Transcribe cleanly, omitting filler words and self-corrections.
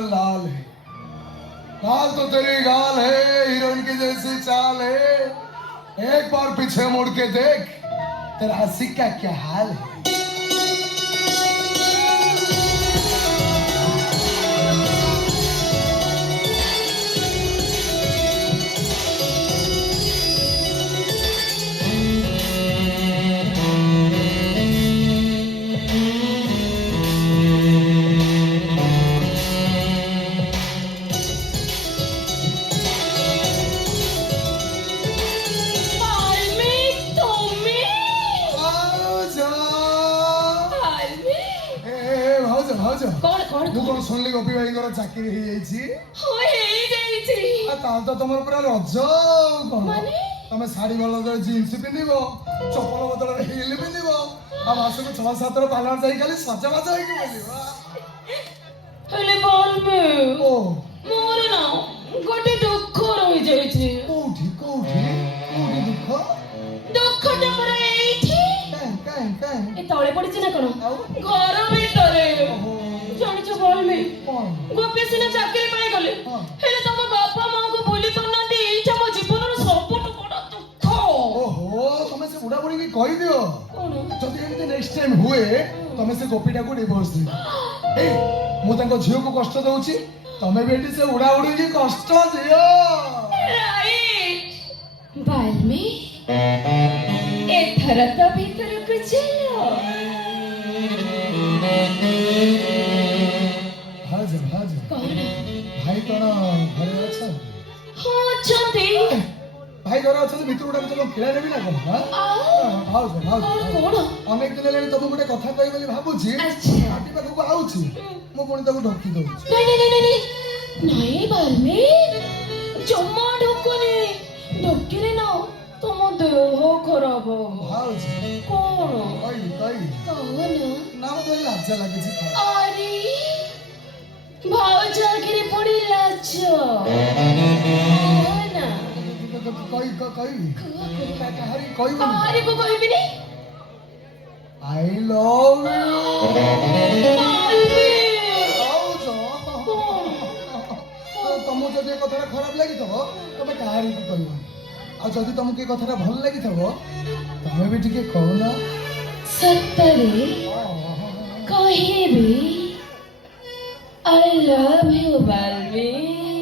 लाल है, लाल तो तेरी गाल है, हीरोइन की जैसी चाल है। एक बार पीछे मुड़ के देख, तेरा आशिक का क्या हाल है। कौन सुनली गोपी भाई चाकरी हो तुम पूरा रज तुम शाढ़ी बदल जीन्स पिंध चपल बदल हिल पिंध मासक 6-7 पार्लर जाई खाली सजबाज गोटे दुख रही जाइए कोठी कोठी कोठी दुख दुख तले पड़ी ना कौन घर भीतर जानिच बोलमे गोपी सिना चाकरी पाई गले हेले तम बापा मां को बोली पाना दे एटा मो जीवन रो सबटु बड़ दुख ओहो तमे से बुढ़ा बुढ़ी की कहि दियो जदी एमते नेक्स्ट टाइम हुए तमे से गोपीटा को डिवोर्स दे ए मु ताको झियो को कष्ट दउची तमे बेटी से बुढ़ा बुढ़ी की कष्ट दियो राइट बालमे ए थरा तो भीतर को चलो भाई कौन घरे अच्छा भाई घर अच्छा भितर गोटे चलो खेला देवी ना कौन अनेक दिन हेल्ला तुम गोटे कथा कह भावुची पार्टी पाखक आऊँगी मु पुणी ढोकी दौर नहीं बालमे जमा ढोकनी ढोकिले ना तुम देह खराब कौन ना मत लाजा लगे अरे भाव चाकरी पड़ी लाज ना कही को कहबी नहीं आई लव तुमको जब कथा खराब लगी तुम कहारी को कह जदि तुमको ये कथा भल लगी तुम्हें भी टिके कहना सत्तरे कहबी I love you, Balmi.